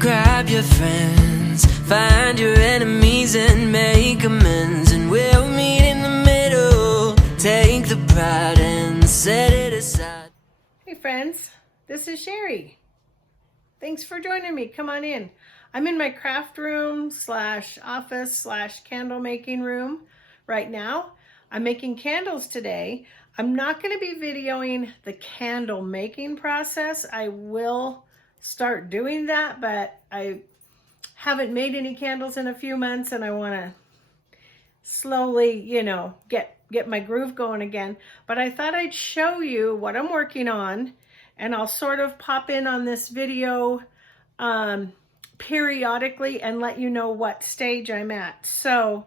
Grab your friends, find your enemies and make amends, and we'll meet in the middle. Take the pride and set it aside. Hey friends, this is Shary. Thanks for joining me. Come on in. I'm in my craft room slash office slash candle making room right now. I'm making candles today. I'm not going to be videoing the candle making process. I will start doing that, but I haven't made any candles in a few months and I want to slowly, get my groove going again. But I thought I'd show you what I'm working on, and I'll sort of pop in on this video periodically and let you know what stage I'm at. So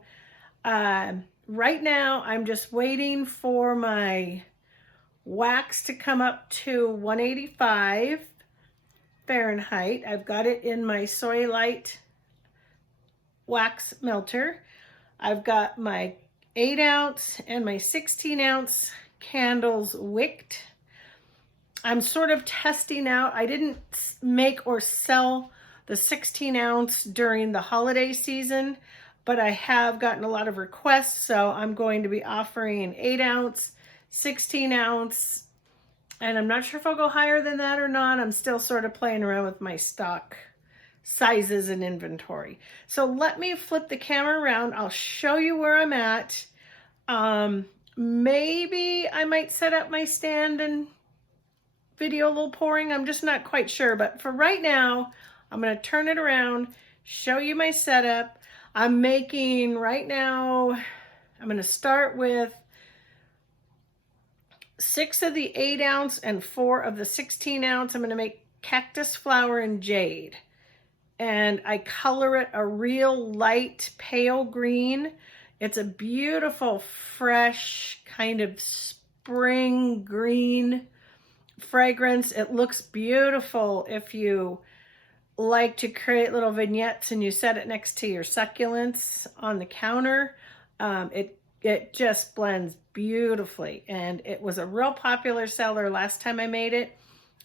right now I'm just waiting for my wax to come up to 185 Fahrenheit. I've got it in my Soy Light wax melter. I've got my 8 ounce and my 16 ounce candles wicked. I'm sort of testing out. I didn't make or sell the 16 ounce during the holiday season, but I have gotten a lot of requests, so I'm going to be offering 8 ounce, 16 ounce, and I'm not sure if I'll go higher than that or not. I'm still sort of playing around with my stock sizes and inventory. So let me flip the camera around. I'll show you where I'm at. Maybe I might set up my stand and video a little pouring. I'm just not quite sure, but for right now, I'm going to turn it around, show you my setup. I'm making right now, I'm going to start with 6 of the 8 ounce and 4 of the 16 ounce. I'm going to make cactus flower and jade. And I color it a real light pale green. It's a beautiful, fresh, kind of spring green fragrance. It looks beautiful if you like to create little vignettes and you set it next to your succulents on the counter. It just blends beautifully, and it was a real popular seller last time I made it.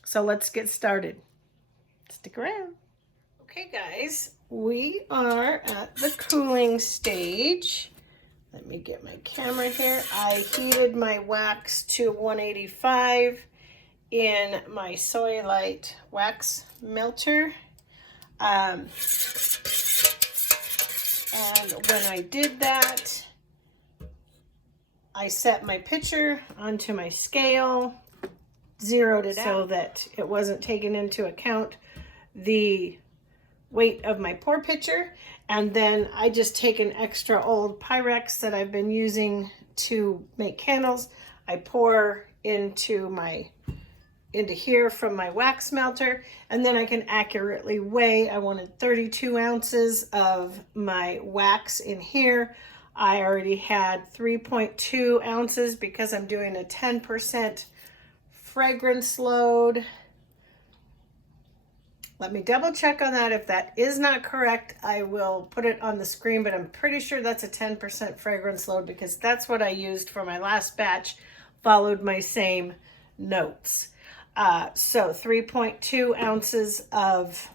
So let's get started. Stick around. Okay guys, we are at the cooling stage. Let me get my camera here. I heated my wax to 185 in my Soy Light wax melter. And when I did that, I set my pitcher onto my scale, zeroed it so that it wasn't taking into account the weight of my pour pitcher. And then I just take an extra old Pyrex that I've been using to make candles. I pour into here from my wax melter, and then I can accurately weigh. I wanted 32 ounces of my wax in here. I already had 3.2 ounces because I'm doing a 10% fragrance load. Let me double check on that. If that is not correct, I will put it on the screen, but I'm pretty sure that's a 10% fragrance load because that's what I used for my last batch, followed my same notes. So 3.2 ounces of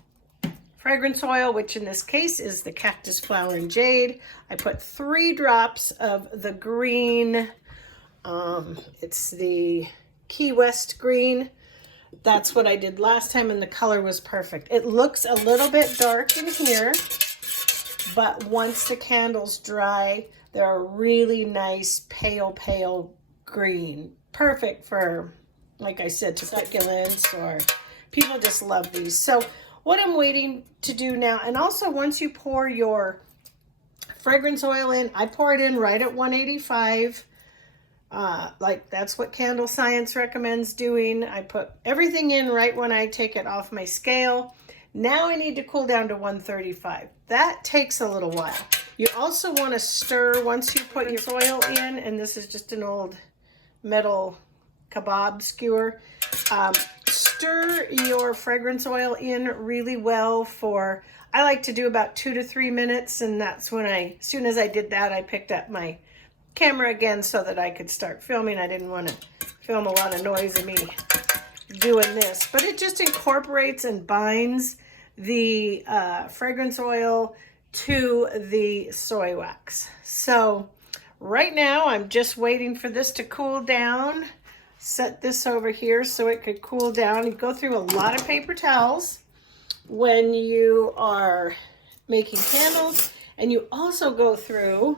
fragrance oil, which in this case is the cactus flower and jade. I put 3 drops of the green. It's the Key West green. That's what I did last time, and the color was perfect. It looks a little bit dark in here, but once the candles dry, they're a really nice pale green. Perfect for, like I said, to succulents, or people just love these. So what I'm waiting to do now, and also once you pour your fragrance oil in, I pour it in right at 185. Like that's what Candle Science recommends doing. I put everything in right when I take it off my scale. Now I need to cool down to 135. That takes a little while. You also want to stir once you put your oil in, and this is just an old metal kebab skewer. Stir your fragrance oil in really well for, I like to do about 2 to 3 minutes, and that's when as soon as I did that, I picked up my camera again so that I could start filming. I didn't want to film a lot of noise of me doing this, but it just incorporates and binds the fragrance oil to the soy wax. So right now I'm just waiting for this to cool down. Set this over here so it could cool down. You go through a lot of paper towels when you are making candles, and you also go through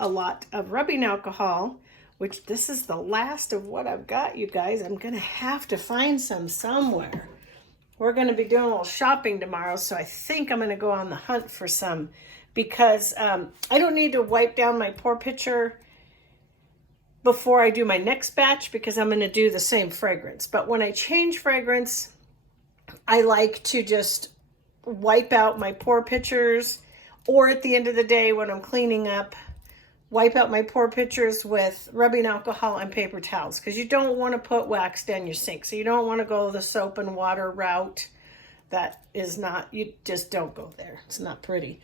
a lot of rubbing alcohol, which this is the last of what I've got, you guys. I'm gonna have to find some somewhere. We're gonna be doing a little shopping tomorrow, so I think I'm gonna go on the hunt for some, because I don't need to wipe down my pour pitcher before I do my next batch, because I'm gonna do the same fragrance. But when I change fragrance, I like to just wipe out my pour pitchers, or at the end of the day when I'm cleaning up, wipe out my pour pitchers with rubbing alcohol and paper towels, because you don't want to put wax down your sink. So you don't want to go the soap and water route. That is not, you just don't go there. It's not pretty.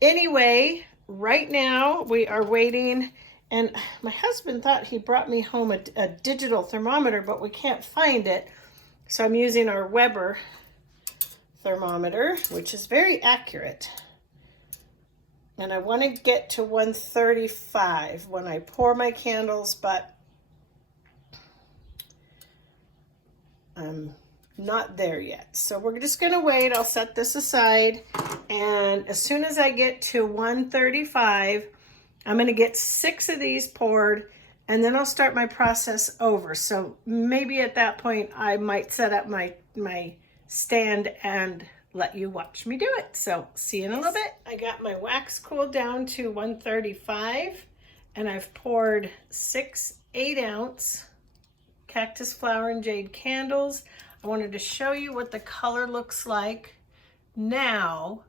Anyway, right now we are waiting, and my husband thought he brought me home a digital thermometer, but we can't find it. So I'm using our Weber thermometer, which is very accurate. And I want to get to 135 when I pour my candles, but I'm not there yet. So we're just going to wait. I'll set this aside. And as soon as I get to 135, I'm going to get 6 of these poured, and then I'll start my process over. So maybe at that point, I might set up my stand and let you watch me do it. So see you in a little bit. I got my wax cooled down to 135, and I've poured 6 8-ounce cactus flower and jade candles. I wanted to show you what the color looks like now,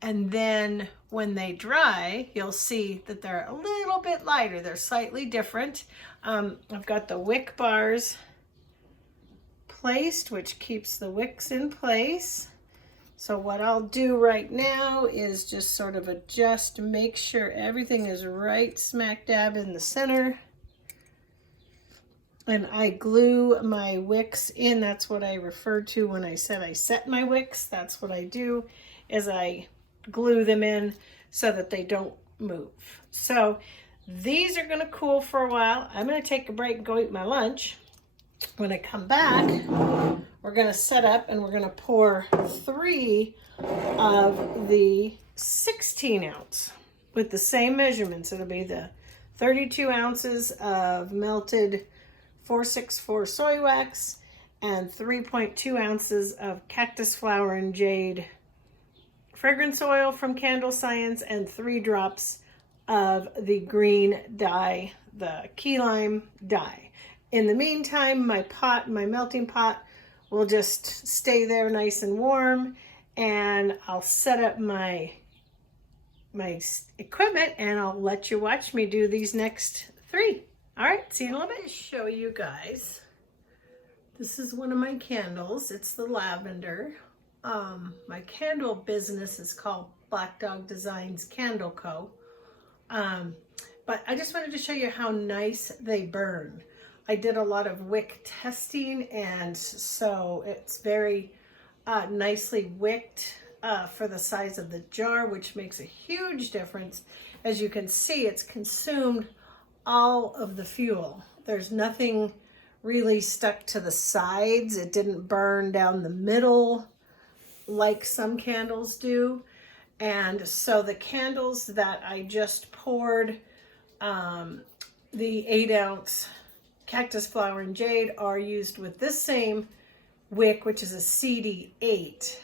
and then when they dry, you'll see that they're a little bit lighter. They're slightly different. I've got the wick bars placed, which keeps the wicks in place. So what I'll do right now is just sort of adjust, make sure everything is right smack dab in the center. And I glue my wicks in. That's what I referred to when I said I set my wicks. That's what I do, is I glue them in so that they don't move. So these are gonna cool for a while. I'm gonna take a break and go eat my lunch. When I come back, we're gonna set up and we're gonna pour 3 of the 16-ounce with the same measurements. It'll be the 32 ounces of melted 464 soy wax and 3.2 ounces of cactus flower and jade fragrance oil from Candle Science, and 3 drops of the green dye, the key lime dye. In the meantime, my melting pot will just stay there nice and warm, and I'll set up my equipment, and I'll let you watch me do these next 3. All right, see you in a little bit. Show you guys. This is one of my candles. It's the lavender. My candle business is called Black Dog Designs Candle Co. But I just wanted to show you how nice they burn. I did a lot of wick testing, and so it's very nicely wicked for the size of the jar, which makes a huge difference. As you can see, it's consumed all of the fuel. There's nothing really stuck to the sides. It didn't burn down the middle like some candles do. And so the candles that I just poured, the 8-ounce cactus flower and jade, are used with this same wick, which is a CD8.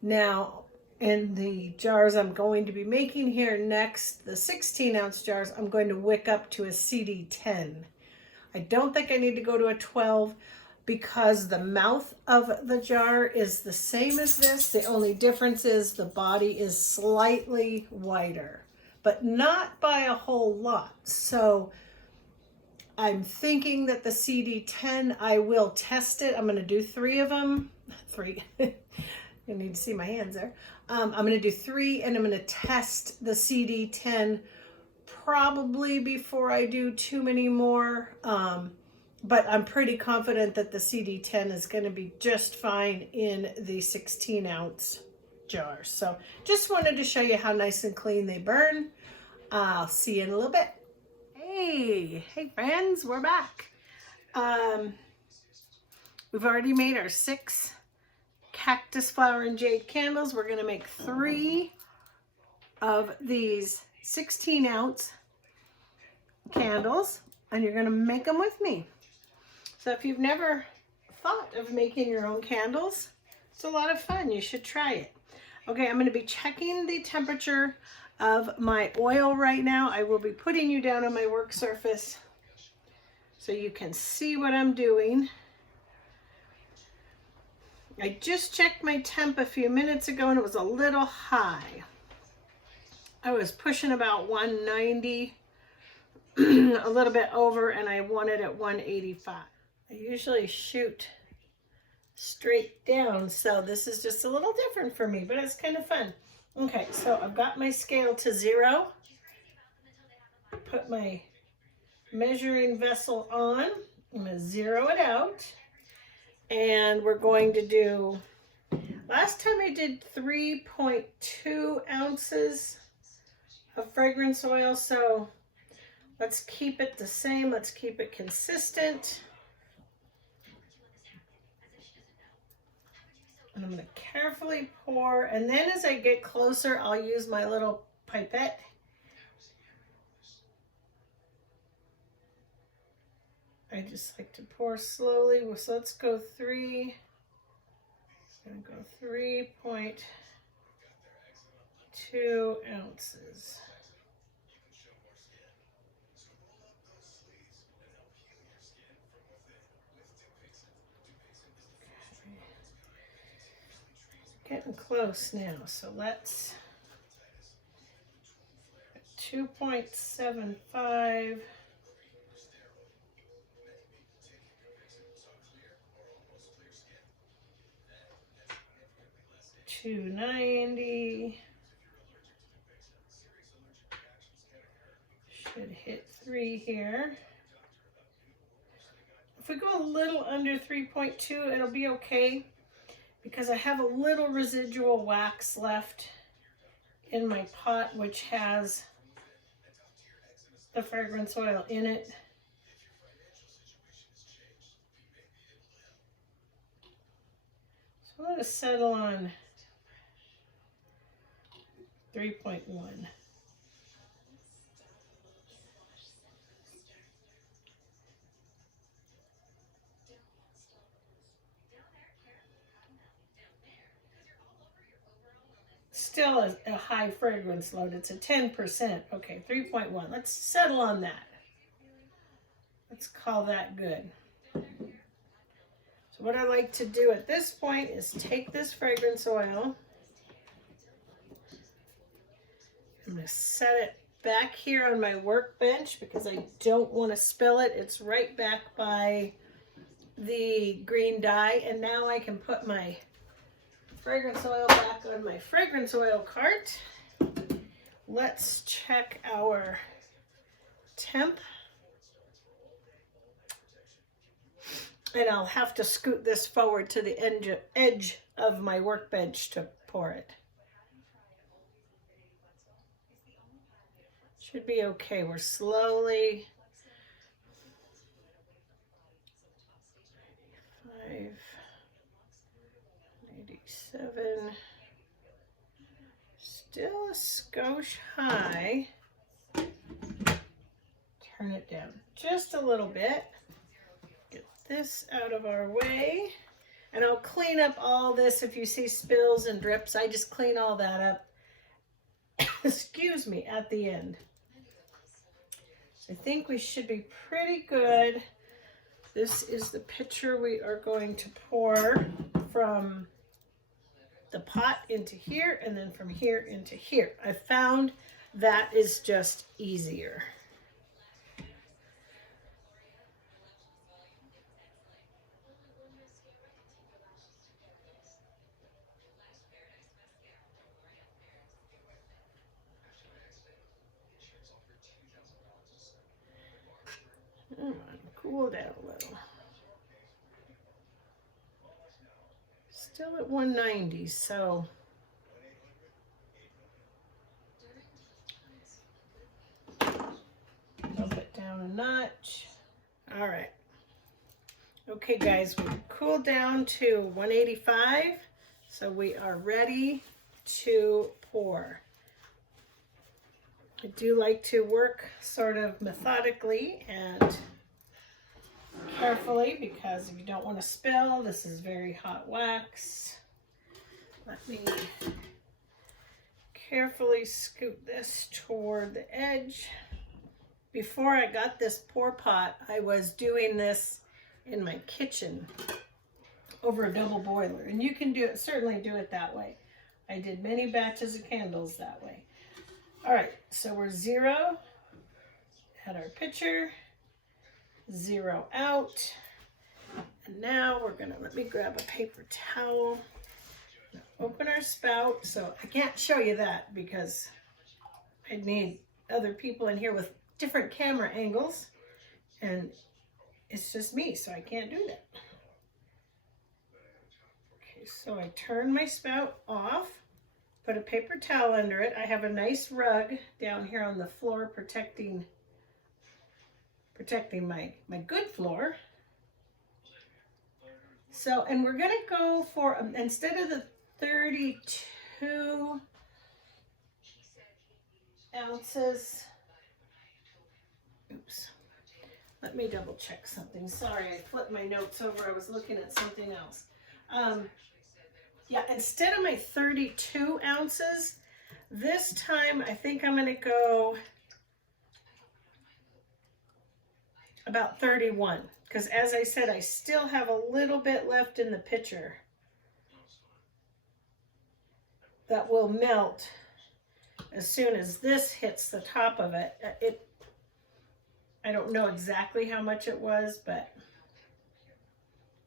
Now, in the jars I'm going to be making here next, the 16-ounce jars, I'm going to wick up to a CD10. I don't think I need to go to a 12, because the mouth of the jar is the same as this. The only difference is the body is slightly wider, but not by a whole lot. So I'm thinking that the CD10, I will test it. I'm going to do 3 of them. 3. You need to see my hands there. I'm going to do 3, and I'm going to test the CD10 probably before I do too many more. but I'm pretty confident that the CD10 is going to be just fine in the 16 ounce jar. So just wanted to show you how nice and clean they burn. I'll see you in a little bit. Hey friends, we're back. We've already made our 6 cactus flower and jade candles. We're going to make 3 of these 16 ounce candles, and you're going to make them with me. So if you've never thought of making your own candles, it's a lot of fun. You should try it. Okay, I'm going to be checking the temperature of my oil right now. I will be putting you down on my work surface so you can see what I'm doing. I just checked my temp a few minutes ago and it was a little high. I was pushing about 190, a little bit over, and I want it at 185. I usually shoot straight down, so this is just a little different for me, but it's kind of fun. Okay, so I've got my scale to 0. Put my measuring vessel on. I'm going to 0 it out. And we're going to do, last time I did 3.2 ounces of fragrance oil, so let's keep it the same. Let's keep it consistent. And I'm going to carefully pour, and then as I get closer, I'll use my little pipette. I just like to pour slowly, so let's go 3. I'm going to go 3.2 ounces. Getting close now, so let's 2.75. 290. Should hit 3 here. If we go a little under 3.2, it'll be okay because I have a little residual wax left in my pot, which has the fragrance oil in it. So I'm going to settle on 3.1. Still a high fragrance load. It's a 10%. Okay, 3.1. Let's settle on that. Let's call that good. So what I like to do at this point is take this fragrance oil. I'm going to set it back here on my workbench because I don't want to spill it. It's right back by the green dye. And now I can put my fragrance oil back on my fragrance oil cart. Let's check our temp. And I'll have to scoot this forward to the edge of my workbench to pour it. Should be okay. We're slowly. 87. Still a skosh high. Turn it down just a little bit. Get this out of our way. And I'll clean up all this. If you see spills and drips, I just clean all that up. Excuse me, at the end. I think we should be pretty good. This is the pitcher we are going to pour from the pot into here and then from here into here. I found that is just easier. Come on, cool down a little. Still at 190, so bump it down a notch. All right. Okay, guys, we've cooled down to 185, so we are ready to pour. I do like to work sort of methodically and carefully because if you don't want to spill, this is very hot wax. Let me carefully scoot this toward the edge. Before I got this pour pot, I was doing this in my kitchen over a double boiler, and you can certainly do it that way. I did many batches of candles that way. All right, so we're 0 at our pitcher, 0 out, and now we're gonna, let me grab a paper towel, open our spout. So I can't show you that because I'd need other people in here with different camera angles, and it's just me, so I can't do that. Okay, so I turn my spout off, put a paper towel under it. I have a nice rug down here on the floor protecting my good floor. So, and we're gonna go for, instead of the 32 ounces, oops, let me double check something. Sorry, I flipped my notes over. I was looking at something else. Yeah, instead of my 32 ounces, this time I think I'm going to go about 31. Because as I said, I still have a little bit left in the pitcher that will melt as soon as this hits the top of it. I don't know exactly how much it was, but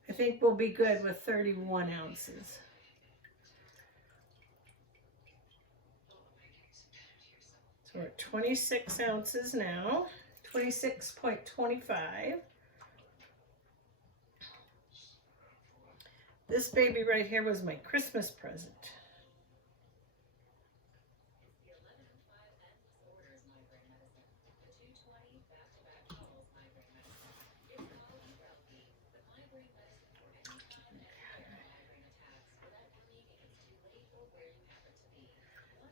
I think we'll be good with 31 ounces. So we're at 26 ounces now, 26.25. This baby right here was my Christmas present.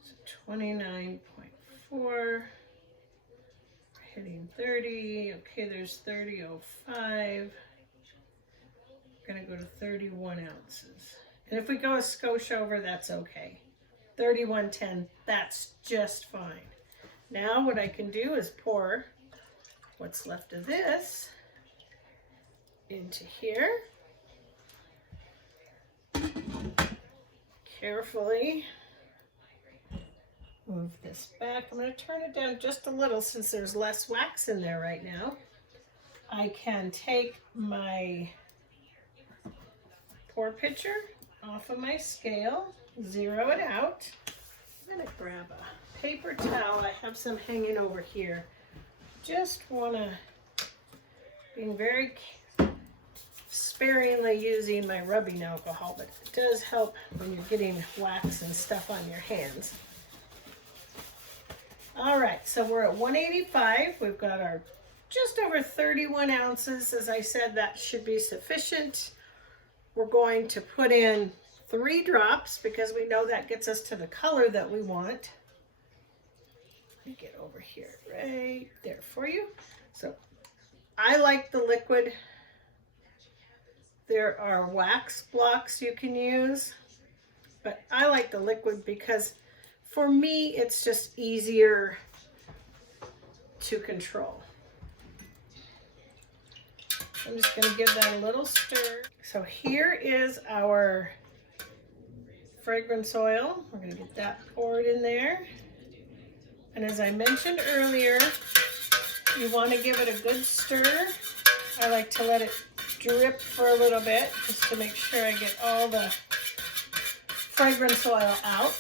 So 29.4, hitting 30. Okay, there's 30.05. Going to go to 31 ounces. And if we go a skosh over, that's okay. 31.10, that's just fine. Now what I can do is pour what's left of this into here. Carefully move this back. I'm going to turn it down just a little since there's less wax in there right now. I can take my pour pitcher off of my scale, zero it out. I'm going to grab a paper towel. I have some hanging over here. Just want to, being very sparingly using my rubbing alcohol, but it does help when you're getting wax and stuff on your hands. All right, so we're at 185. We've got our just over 31 ounces. As I said, that should be sufficient. We're going to put in 3 drops because we know that gets us to the color that we want. Let me get over here right there for you. So I like the liquid. There are wax blocks you can use, but I like the liquid because for me it's just easier to control. I'm just going to give that a little stir. So here is our fragrance oil. We're going to get that poured in there. And as I mentioned earlier, you want to give it a good stir. I like to let it drip for a little bit just to make sure I get all the fragrance oil out.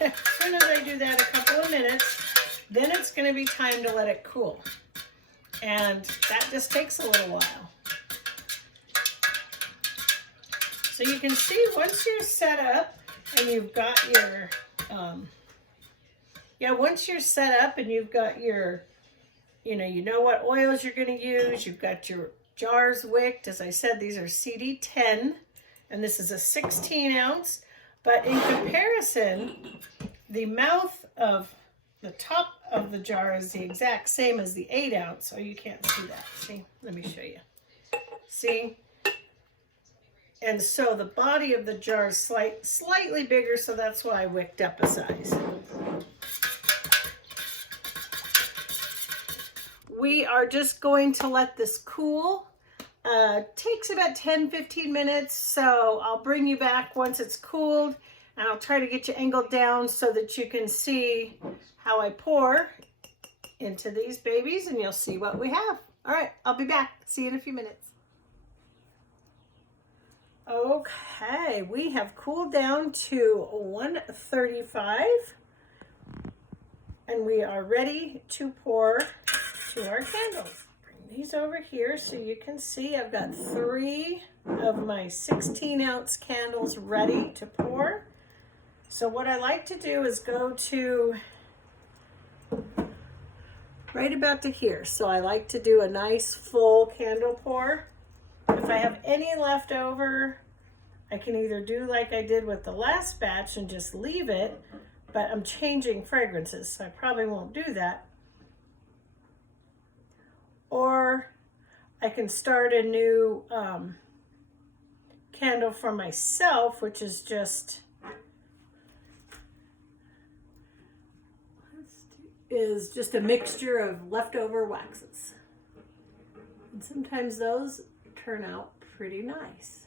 As soon as I do that a couple of minutes, Then it's going to be time to let it cool. And that just takes a little while. So you can see once you're set up and you've got your, once you're set up and you've got your, you know what oils you're going to use, you've got your jars wicked. As I said, these are CD10 and this is a 16 ounce. But in comparison, the mouth of the top of the jar is the exact same as the 8 ounce. Oh, you can't see that. See, let me show you. See? And so the body of the jar is slightly bigger, so that's why I wicked up a size. We are just going to let this cool. Takes about 10-15 minutes, so I'll bring you back once it's cooled, and I'll try to get you angled down so that you can see how I pour into these babies, and you'll see what we have. All right, I'll be back. See you in a few minutes. Okay, we have cooled down to 135, and we are ready to pour to our candles. These over here so you can see I've got 3 of my 16 ounce candles ready to pour. So what I like to do is go to right about to here. So I like to do a nice full candle pour. If I have any left over, I can either do like I did with the last batch and just leave it, but I'm changing fragrances, so I probably won't do that. Or I can start a new candle for myself, which is just a mixture of leftover waxes. And sometimes those turn out pretty nice.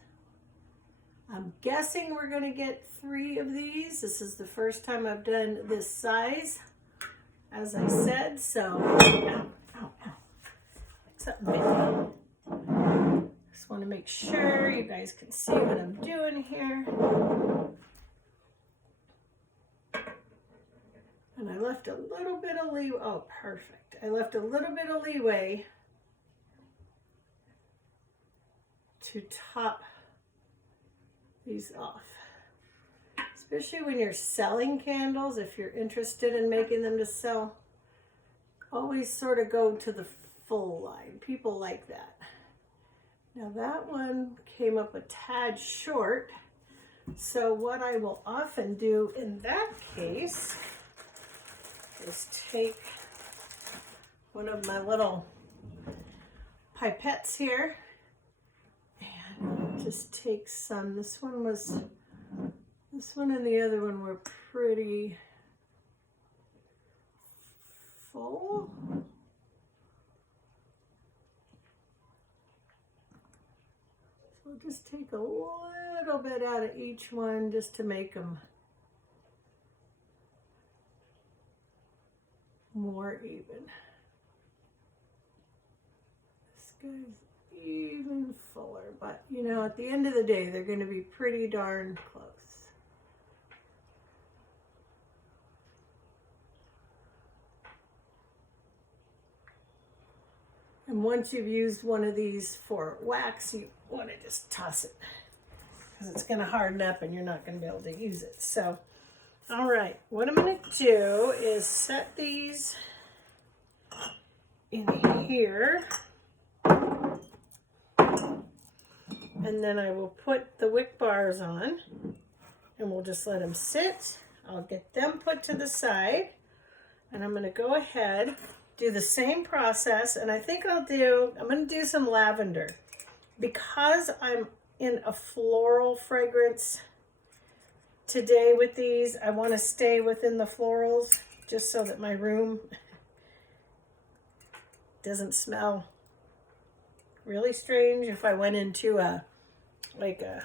I'm guessing we're going to get 3 of these. This is the first time I've done this size, as I said, so just want to make sure you guys can see what I'm doing here. And I left a little bit of leeway. Oh, perfect. I left a little bit of leeway to top these off. Especially when you're selling candles, if you're interested in making them to sell, always sort of go to the full line. People like that. Now that one came up a tad short, so what I will often do in that case is take one of my little pipettes here and just take some. This one and the other one were pretty full. So I'll just take a little bit out of each one just to make them more even. This guy's even fuller, but you know, at the end of the day, they're going to be pretty darn close. And once you've used one of these for wax, you want to just toss it because it's going to harden up and you're not going to be able to use it. So, all right, what I'm going to do is set these in here. And then I will put the wick bars on and we'll just let them sit. I'll get them put to the side and I'm going to go ahead, do the same process, and I think I'm going to do some lavender. Because I'm in a floral fragrance today with these, I want to stay within the florals just so that my room doesn't smell really strange if I went into a real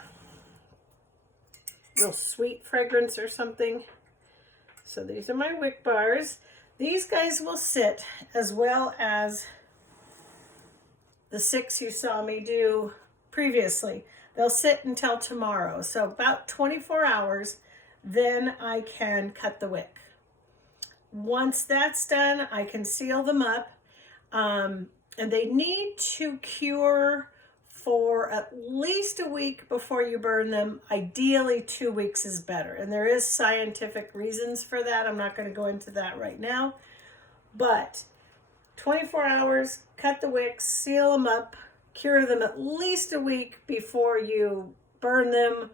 sweet fragrance or something. So these are my wick bars. These guys will sit as well as the 6 you saw me do previously. They'll sit until tomorrow. So about 24 hours, then I can cut the wick. Once that's done, I can seal them up. And they need to cure for at least a week before you burn them. Ideally, 2 weeks is better. And there is scientific reasons for that. I'm not going to go into that right now. But 24 hours, cut the wicks, seal them up, cure them at least a week before you burn them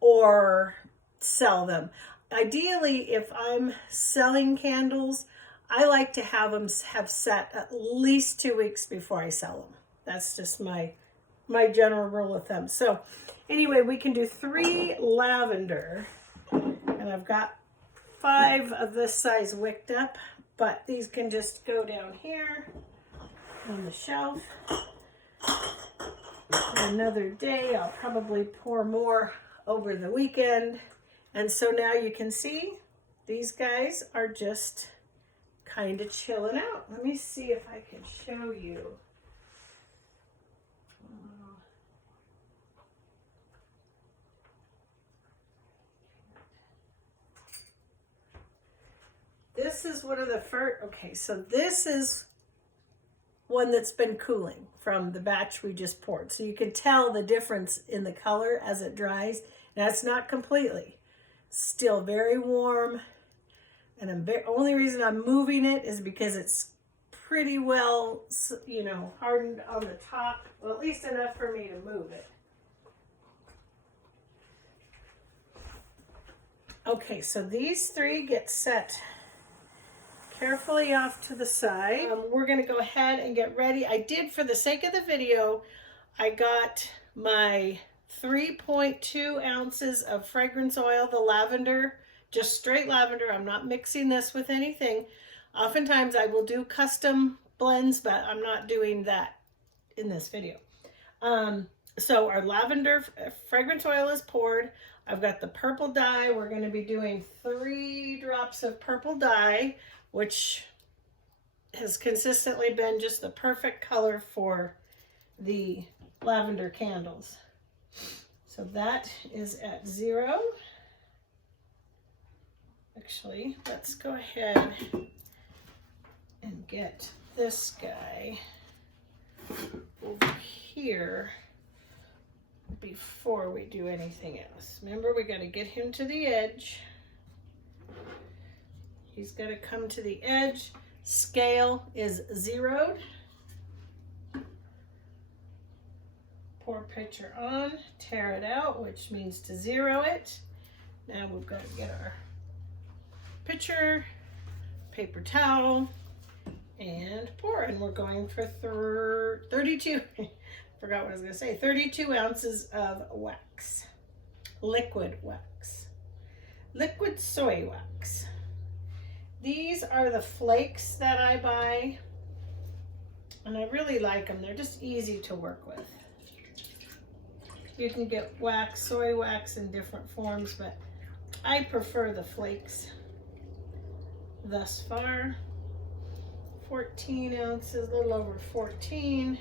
or sell them. Ideally, if I'm selling candles, I like to have them have set at least 2 weeks before I sell them. That's just my general rule of thumb. So anyway, we can do 3 lavender, and I've got 5 of this size wicked up, but these can just go down here on the shelf. Another day, I'll probably pour more over the weekend. And so now you can see these guys are just kind of chilling out. Let me see if I can show you. This is one of the first, okay, so this is one that's been cooling from the batch we just poured. So you can tell the difference in the color as it dries. Now it's not completely, still very warm. And only reason I'm moving it is because it's pretty well, you know, hardened on the top. Well, at least enough for me to move it. Okay, so these 3 get set carefully off to the side. We're going to go ahead and get ready. I did, for the sake of the video, I got my 3.2 ounces of fragrance oil, the lavender, just straight lavender. I'm not mixing this with anything. Oftentimes I will do custom blends, but I'm not doing that in this video. So our lavender fragrance oil is poured. I've got the purple dye. We're going to be doing 3 drops of purple dye, which has consistently been just the perfect color for the lavender candles. So that is at 0. Actually, let's go ahead and get this guy over here before we do anything else. Remember, we got to get him to the edge. He's got to come to the edge. Scale is 0'd. Pour pitcher on, tear it out, which means to 0 it. Now we've got to get our pitcher, paper towel, and pour. And we're going for 32. Forgot what I was going to say. 32 ounces of wax, liquid wax, liquid soy wax. These are the flakes that I buy, and I really like them. They're just easy to work with. You can get wax, soy wax in different forms, but I prefer the flakes thus far. 14 ounces, a little over 14.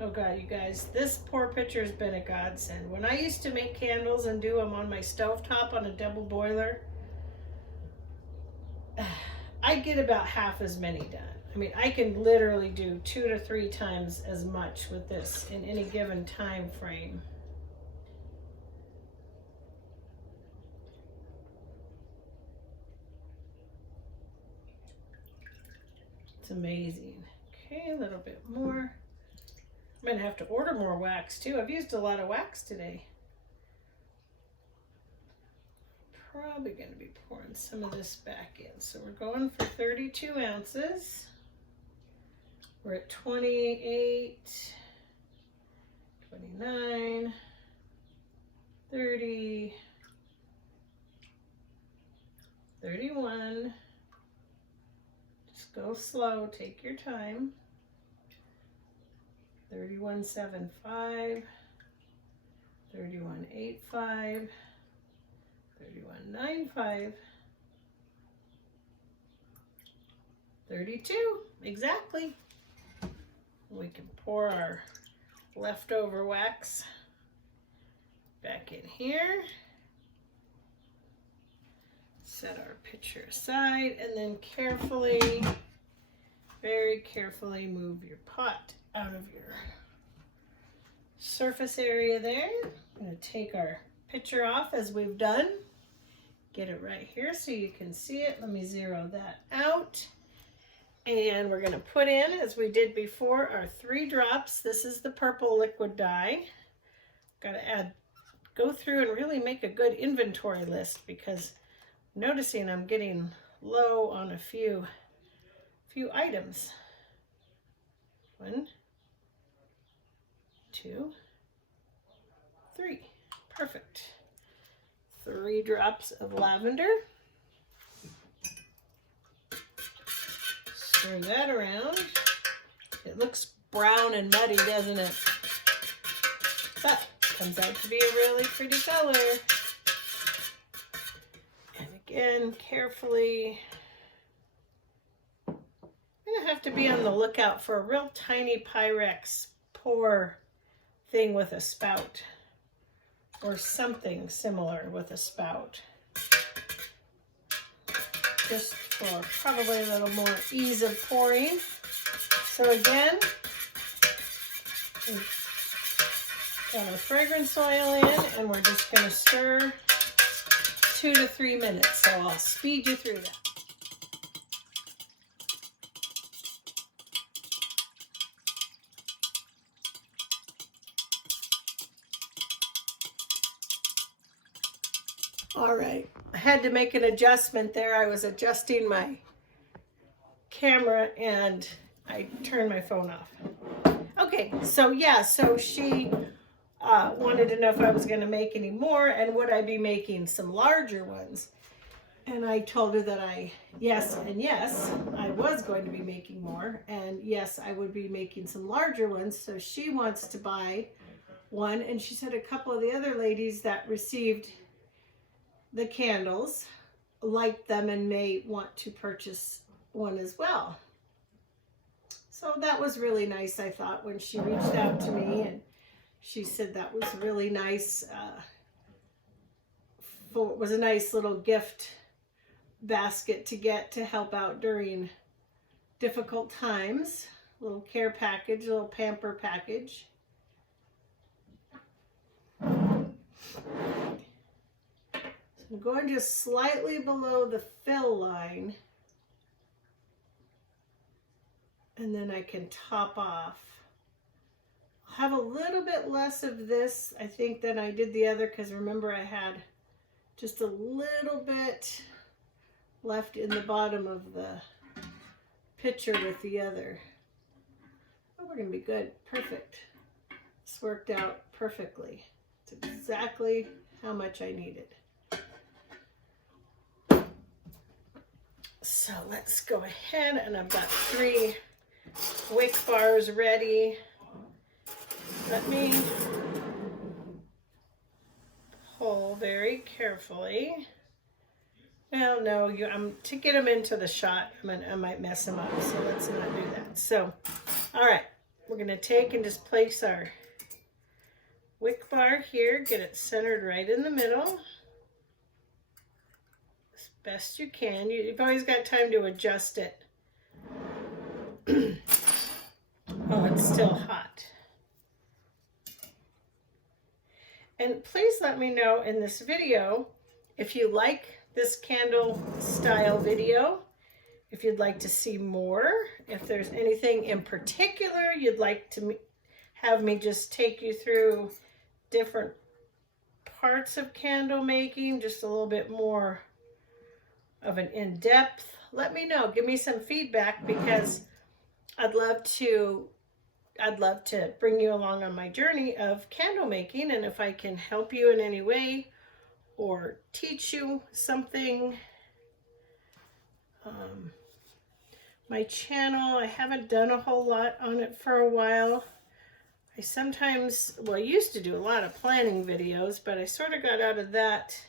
Oh God, you guys, this pour pitcher has been a godsend. When I used to make candles and do them on my stovetop on a double boiler, I get about half as many done. I mean, I can literally do 2 to 3 times as much with this in any given time frame. It's amazing. Okay, a little bit more. I'm gonna have to order more wax too. I've used a lot of wax today. Probably going to be pouring some of this back in. So we're going for 32 ounces. We're at 28, 29, 30, 31. Just go slow, take your time. 31.75, 31.85. 31.95, 32, exactly. We can pour our leftover wax back in here. Set our pitcher aside and then carefully, very carefully move your pot out of your surface area there. I'm going to take our pitcher off as we've done. Get it right here so you can see it. Let me zero that out. And we're going to put in, as we did before, our 3 drops. This is the purple liquid dye. Got to go through and really make a good inventory list, because I'm noticing I'm getting low on a few items. 1, 2, 3. Perfect. 3 drops of lavender. Stir that around. It looks brown and muddy, doesn't it? But it comes out to be a really pretty color. And again, carefully. I'm going to have to be on the lookout for a real tiny Pyrex pour thing with a spout, or something similar with a spout, just for probably a little more ease of pouring. So again, we've got our fragrance oil in, and we're just going to stir 2 to 3 minutes, so I'll speed you through that. All right, I had to make an adjustment there. I was adjusting my camera and I turned my phone off. Okay, so yeah, so she wanted to know if I was going to make any more and would I be making some larger ones. And I told her that yes, I was going to be making more. And yes, I would be making some larger ones. So she wants to buy one. And she said a couple of the other ladies that received the candles liked them and may want to purchase one as well. So that was really nice, I thought, when she reached out to me, and she said that was really nice. It was a nice little gift basket to get to help out during difficult times. A little care package, a little pamper package. I'm going just slightly below the fill line, and then I can top off. I'll have a little bit less of this, I think, than I did the other, because remember I had just a little bit left in the bottom of the pitcher with the other. Oh, we're going to be good. Perfect. This worked out perfectly. It's exactly how much I needed. So let's go ahead, and I've got 3 wick bars ready. Let me pull very carefully. Well, no, to get them into the shot, I might mess them up, so let's not do that. So, all right, we're going to take and just place our wick bar here, get it centered right in the middle. Best you can. You've always got time to adjust it. Oh, it's still hot. And please let me know in this video if you like this candle style video, if you'd like to see more, if there's anything in particular you'd like to have me just take you through different parts of candle making, just a little bit more of an in-depth. Let me know. Give me some feedback, because I'd love to bring you along on my journey of candle making, and if I can help you in any way or teach you something. My channel, I haven't done a whole lot on it for a while. I used to do a lot of planning videos, but I sort of got out of that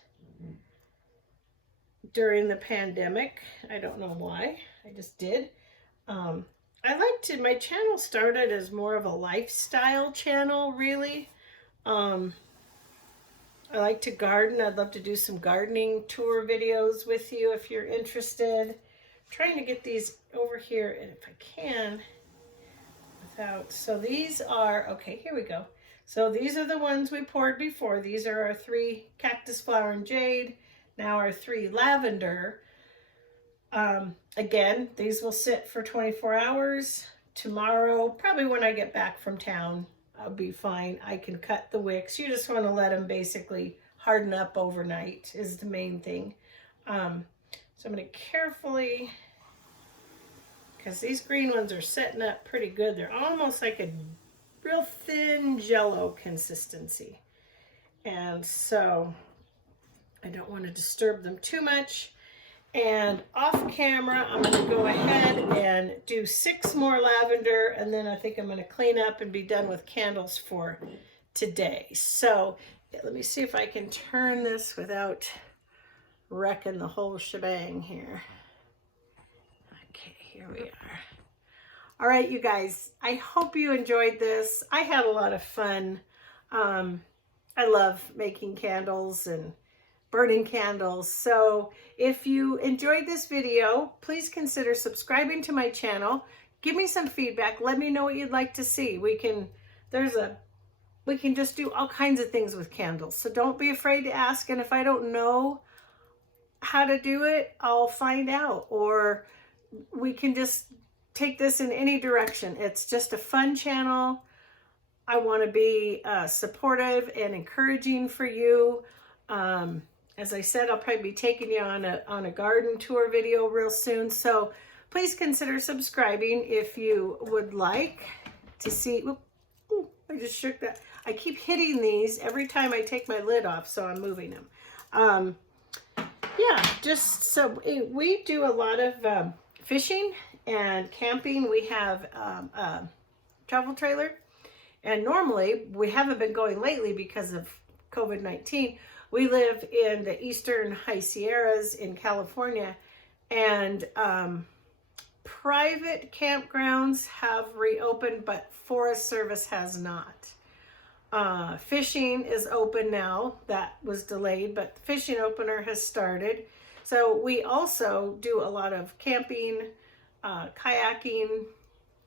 during the pandemic. I don't know why. I just did. My channel started as more of a lifestyle channel, really. I like to garden. I'd love to do some gardening tour videos with you if you're interested. I'm trying to get these over here, and if I can, without, so these are, okay, here we go. So these are the ones we poured before. These are our 3 cactus flower and jade. Now our 3 lavender. Again, these will sit for 24 hours. Tomorrow, probably when I get back from town, I'll be fine. I can cut the wicks. You just want to let them basically harden up overnight is the main thing. So I'm going to carefully, because these green ones are setting up pretty good. They're almost like a real thin jello consistency. And so I don't want to disturb them too much. And off camera, I'm going to go ahead and do 6 more lavender, and then I think I'm going to clean up and be done with candles for today. So let me see if I can turn this without wrecking the whole shebang here. Okay, here we are. All right, you guys, I hope you enjoyed this. I had a lot of fun. I love making candles and burning candles. So if you enjoyed this video, please consider subscribing to my channel. Give me some feedback. Let me know what you'd like to see. We can just do all kinds of things with candles. So don't be afraid to ask. And if I don't know how to do it, I'll find out. Or we can just take this in any direction. It's just a fun channel. I want to be supportive and encouraging for you. As I said, I'll probably be taking you on a garden tour video real soon. So please consider subscribing if you would like to see. Ooh, I just shook that. I keep hitting these every time I take my lid off, so I'm moving them. Yeah, just so we do a lot of fishing and camping. We have a travel trailer, and normally we haven't been going lately because of COVID-19. We live in the eastern High Sierras in California, and private campgrounds have reopened, but Forest Service has not. Fishing is open now. That was delayed, but the fishing opener has started. So we also do a lot of camping, kayaking,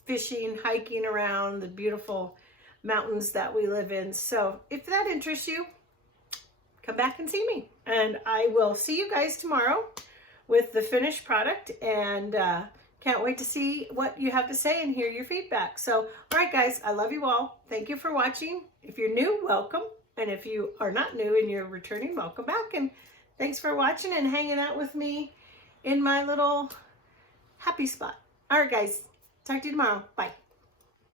fishing, hiking around the beautiful mountains that we live in. So if that interests you, come back and see me. And I will see you guys tomorrow with the finished product, and can't wait to see what you have to say and hear your feedback. So, all right, guys, I love you all. Thank you for watching. If you're new, welcome. And if you are not new and you're returning, welcome back. And thanks for watching and hanging out with me in my little happy spot. All right, guys, talk to you tomorrow. Bye.